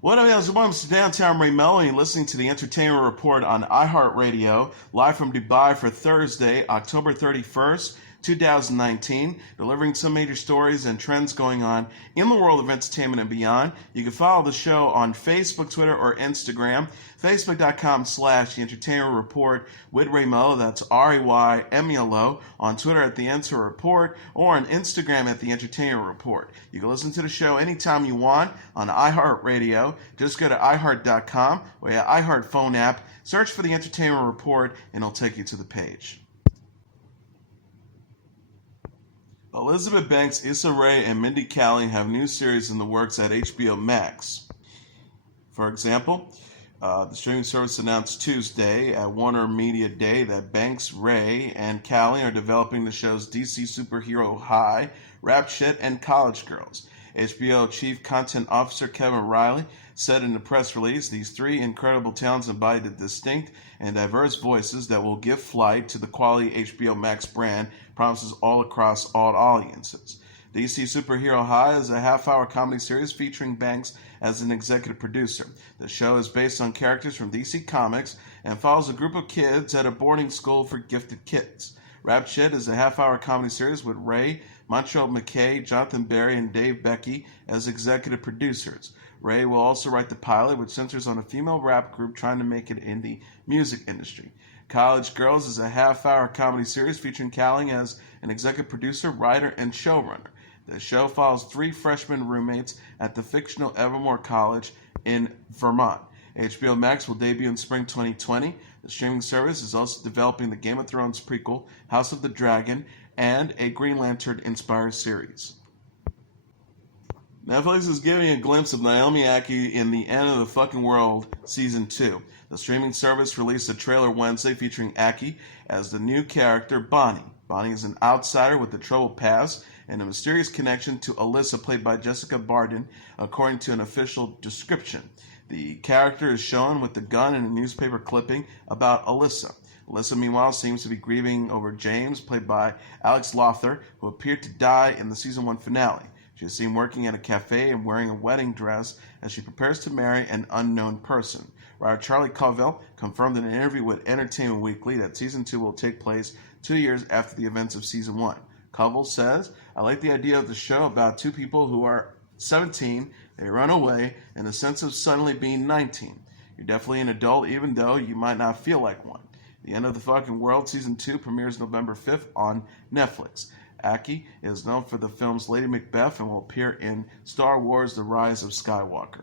What up, guys? Welcome to Downtown Melo, and you're listening to the Entertainment Report on iHeartRadio, live from Dubai for Thursday, October 31st, 2019, delivering some major stories and trends going on in the world of entertainment and beyond. You can follow the show on Facebook, Twitter, or Instagram. Facebook.com/The Entertainment Report with Ray Melo, that's RAYMELO, on Twitter at The Enter Report, or on Instagram at The Entertainment Report. You can listen to the show anytime you want on iHeartRadio. Just go to iHeart.com or your iHeart phone app, search for The Entertainment Report, and it'll take you to the page. Elizabeth Banks, Issa Rae, and Mindy Kaling have new series in the works at HBO Max. For example, the streaming service announced Tuesday at Warner Media Day that Banks, Rae, and Kaling are developing the shows DC Superhero High, Rap Shit, and College Girls. HBO Chief Content Officer Kevin Riley said in the press release, these three incredible talents embody the distinct and diverse voices that will give flight to the quality HBO Max brand promises all across all audiences. DC Superhero High is a half-hour comedy series featuring Banks as an executive producer. The show is based on characters from DC Comics and follows a group of kids at a boarding school for gifted kids. Rap Shit is a half-hour comedy series with Ray, Montreal McKay, Jonathan Barry, and Dave Becky as executive producers. Ray will also write the pilot, which centers on a female rap group trying to make it in the music industry. College Girls is a half-hour comedy series featuring Kaling as an executive producer, writer, and showrunner. The show follows three freshman roommates at the fictional Evermore College in Vermont. HBO Max will debut in spring 2020. The streaming service is also developing the Game of Thrones prequel, House of the Dragon, and a Green Lantern-inspired series. Netflix is giving a glimpse of Naomi Ackie in The End of the Fucking World Season 2. The streaming service released a trailer Wednesday featuring Ackie as the new character Bonnie. Bonnie is an outsider with a troubled past and a mysterious connection to Alyssa, played by Jessica Barden, according to an official description. The character is shown with a gun and a newspaper clipping about Alyssa. Alyssa, meanwhile, seems to be grieving over James, played by Alex Lothar, who appeared to die in the Season 1 finale. She is seen working at a cafe and wearing a wedding dress as she prepares to marry an unknown person. Writer Charlie Covell confirmed in an interview with Entertainment Weekly that Season 2 will take place 2 years after the events of Season 1. Covell says, I like the idea of the show about two people who are 17, they run away, and the sense of suddenly being 19. You're definitely an adult even though you might not feel like one. The End of the Fucking World Season 2 premieres November 5th on Netflix. Ackie is known for the films Lady Macbeth and will appear in Star Wars The Rise of Skywalker.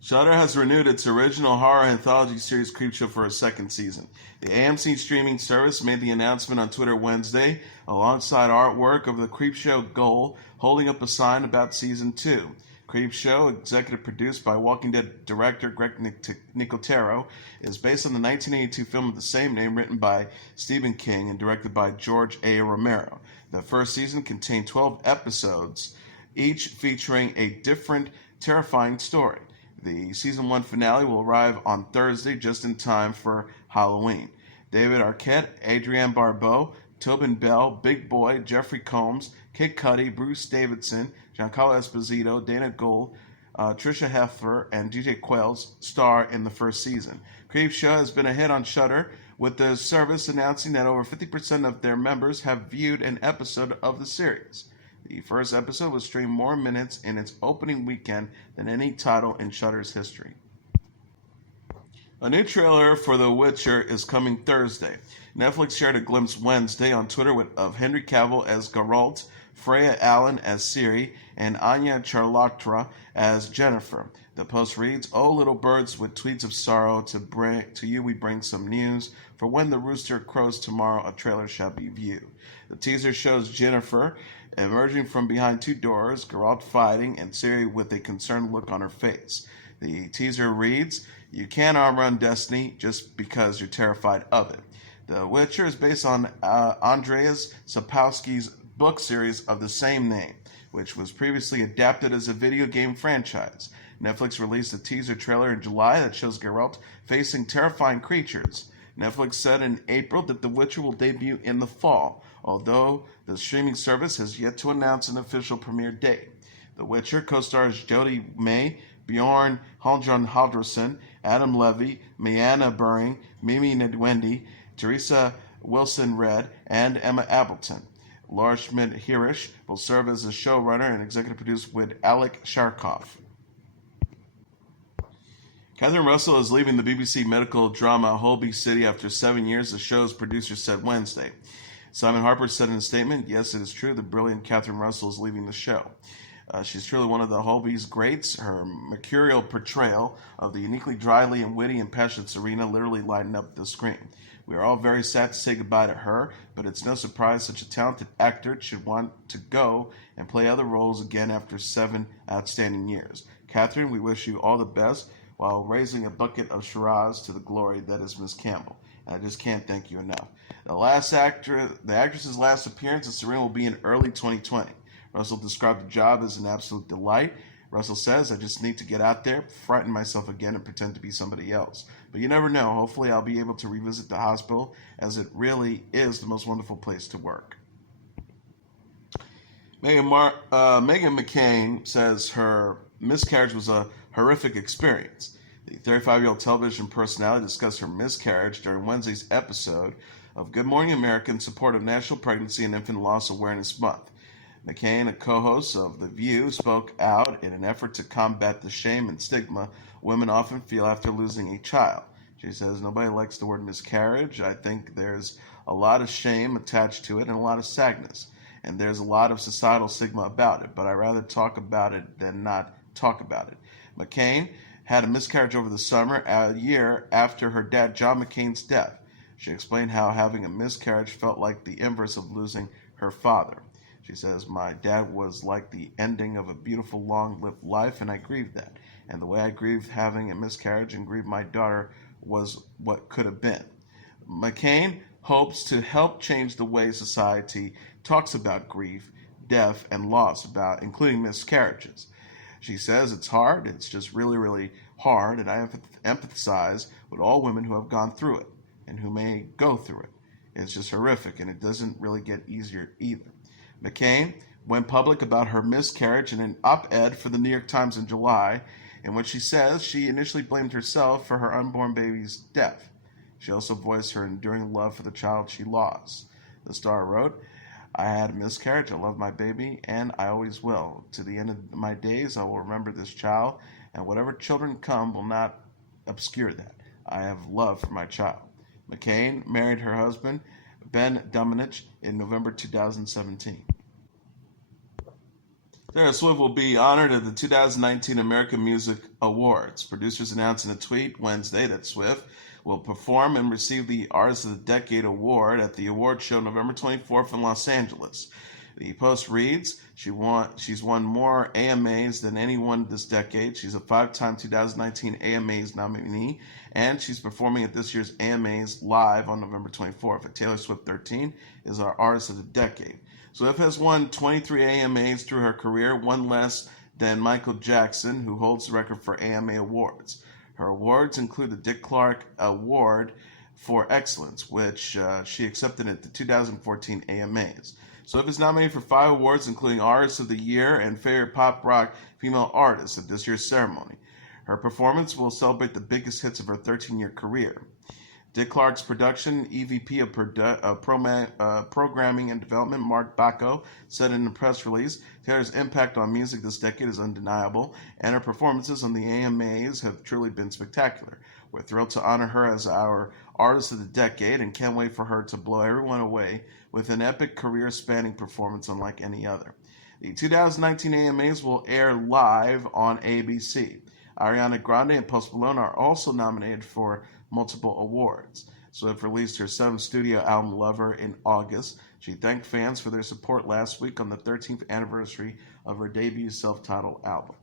Shudder has renewed its original horror anthology series Creepshow for a second season. The AMC streaming service made the announcement on Twitter Wednesday, alongside artwork of the Creepshow Goal holding up a sign about Season 2. Creepshow, executive produced by Walking Dead director Greg Nicotero, is based on the 1982 film of the same name written by Stephen King and directed by George A. Romero. The first season contained 12 episodes, each featuring a different, terrifying story. The Season 1 finale will arrive on Thursday, just in time for Halloween. David Arquette, Adrienne Barbeau, Tobin Bell, Big Boy, Jeffrey Combs, Kid Cudi, Bruce Davidson, Giancarlo Esposito, Dana Gould, Trisha Heffer, and DJ Qualls star in the first season. Creepshow has been a hit on Shudder, with the service announcing that over 50% of their members have viewed an episode of the series. The first episode was streamed more minutes in its opening weekend than any title in Shudder's history. A new trailer for The Witcher is coming Thursday. Netflix shared a glimpse Wednesday on Twitter of Henry Cavill as Geralt, Freya Allan as Ciri, and Anya Charlotra as Jennifer. The post reads, "Oh, little birds with tweets of sorrow, to you we bring some news. For when the rooster crows tomorrow, a trailer shall be viewed." The teaser shows Jennifer emerging from behind two doors, Geralt fighting, and Ciri with a concerned look on her face. The teaser reads, "You can't outrun destiny just because you're terrified of it." The Witcher is based on Andrzej Sapkowski's book series of the same name, which was previously adapted as a video game franchise. Netflix released a teaser trailer in July that shows Geralt facing terrifying creatures. Netflix said in April that The Witcher will debut in the fall, although the streaming service has yet to announce an official premiere date. The Witcher co-stars Jodie May, Bjorn Halldórsson, Adam Levy, Mianna Buring, Mimi Nidwendi, Teresa Wilson-Redd, and Emma Appleton. Laura Schmidt-Hirish will serve as the showrunner and executive producer with Alec Sharkoff. Catherine Russell is leaving the BBC medical drama Holby City after 7 years, the show's producer said Wednesday. Simon Harper said in a statement, "Yes, it is true, the brilliant Catherine Russell is leaving the show. She's truly one of the Holby's greats. Her mercurial portrayal of the uniquely dryly and witty and passionate Serena literally lightened up the screen. We are all very sad to say goodbye to her, but it's no surprise such a talented actor should want to go and play other roles again after 7 outstanding years. Catherine, we wish you all the best while raising a bucket of Shiraz to the glory that is Miss Campbell. And I just can't thank you enough." The actress's last appearance as Serena will be in early 2020. Russell described the job as an absolute delight. Russell says, "I just need to get out there, frighten myself again, and pretend to be somebody else. But you never know. Hopefully I'll be able to revisit the hospital, as it really is the most wonderful place to work." Meghan McCain says her miscarriage was a horrific experience. The 35-year-old television personality discussed her miscarriage during Wednesday's episode of Good Morning America in support of National Pregnancy and Infant Loss Awareness Month. McCain, a co-host of The View, spoke out in an effort to combat the shame and stigma women often feel after losing a child. She says, "Nobody likes the word miscarriage. I think there's a lot of shame attached to it and a lot of sadness. And there's a lot of societal stigma about it, but I'd rather talk about it than not talk about it." McCain had a miscarriage over the summer, a year after her dad John McCain's death. She explained how having a miscarriage felt like the inverse of losing her father. She says, "My dad was like the ending of a beautiful, long-lived life, and I grieved that. And the way I grieved having a miscarriage and grieved my daughter was what could have been." McCain hopes to help change the way society talks about grief, death, and loss, including miscarriages. She says, "It's hard. It's just really, really hard, and I empathize with all women who have gone through it and who may go through it. It's just horrific, and it doesn't really get easier either." McCain went public about her miscarriage in an op-ed for the New York Times in July, in which she says she initially blamed herself for her unborn baby's death. She also voiced her enduring love for the child she lost. The star wrote, "I had a miscarriage. I love my baby, and I always will. To the end of my days, I will remember this child, and whatever children come will not obscure that. I have love for my child." McCain married her husband, Ben Domenech, in November 2017. Taylor Swift will be honored at the 2019 American Music Awards. Producers announced in a tweet Wednesday that Swift will perform and receive the Artist of the Decade award at the award show November 24th in Los Angeles. The post reads, she's won more AMAs than anyone this decade. She's a 5-time 2019 AMAs nominee, and she's performing at this year's AMAs live on November 24th. At Taylor Swift 13 is our Artist of the Decade. Swift has won 23 AMAs through her career, one less than Michael Jackson, who holds the record for AMA awards. Her awards include the Dick Clark Award for Excellence, which she accepted at the 2014 AMAs. Swift is nominated for 5 awards, including Artist of the Year and Favorite Pop Rock Female Artist at this year's ceremony. Her performance will celebrate the biggest hits of her 13-year career. Dick Clark's production, EVP of Programming and Development, Mark Bacco, said in a press release, "Taylor's impact on music this decade is undeniable, and her performances on the AMAs have truly been spectacular. We're thrilled to honor her as our Artist of the Decade and can't wait for her to blow everyone away with an epic career-spanning performance unlike any other." The 2019 AMAs will air live on ABC. Ariana Grande and Post Malone are also nominated for multiple awards. Swift released her 7th studio album, Lover, in August. She thanked fans for their support last week on the 13th anniversary of her debut self-titled album.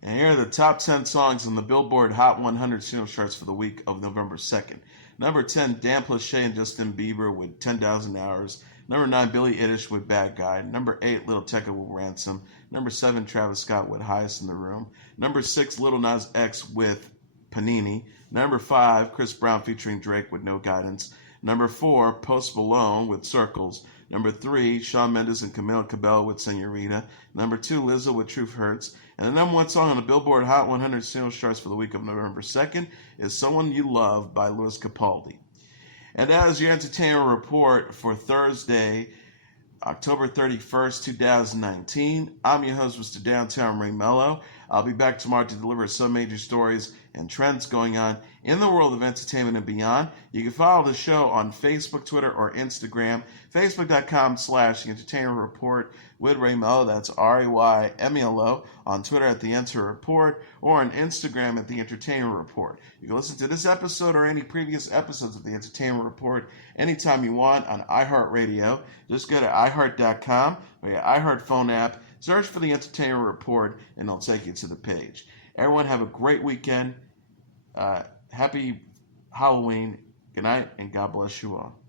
And here are the top 10 songs on the Billboard Hot 100 single charts for the week of November 2nd. Number 10, Dan Pleshay and Justin Bieber with 10,000 Hours. Number 9, Billie Eilish with Bad Guy. Number 8, Lil Tecca with Ransom. Number 7, Travis Scott with Highest in the Room. Number 6, Lil Nas X with Panini. Number 5, Chris Brown featuring Drake with No Guidance. Number 4, Post Malone with Circles. Number 3, Shawn Mendes and Camila Cabello with Senorita. Number 2, Lizzo with Truth Hurts. And the number 1 song on the Billboard Hot 100 singles charts for the week of November 2nd is Someone You Love by Louis Capaldi. And that is your entertainment report for Thursday, October 31st, 2019. I'm your host, Mr. Downtown Ray Melo. I'll be back tomorrow to deliver some major stories and trends going on in the world of entertainment and beyond. You can follow the show on Facebook, Twitter, or Instagram. Facebook.com/The Entertainment Report with Ray Melo. That's RAYMELO. On Twitter at The Enter Report, or on Instagram at The Entertainment Report. You can listen to this episode or any previous episodes of The Entertainment Report anytime you want on iHeartRadio. Just go to iHeart.com or your iHeart phone app, search for The Entertainment Report, and it'll take you to the page. Everyone have a great weekend. Happy Halloween. Good night, and God bless you all.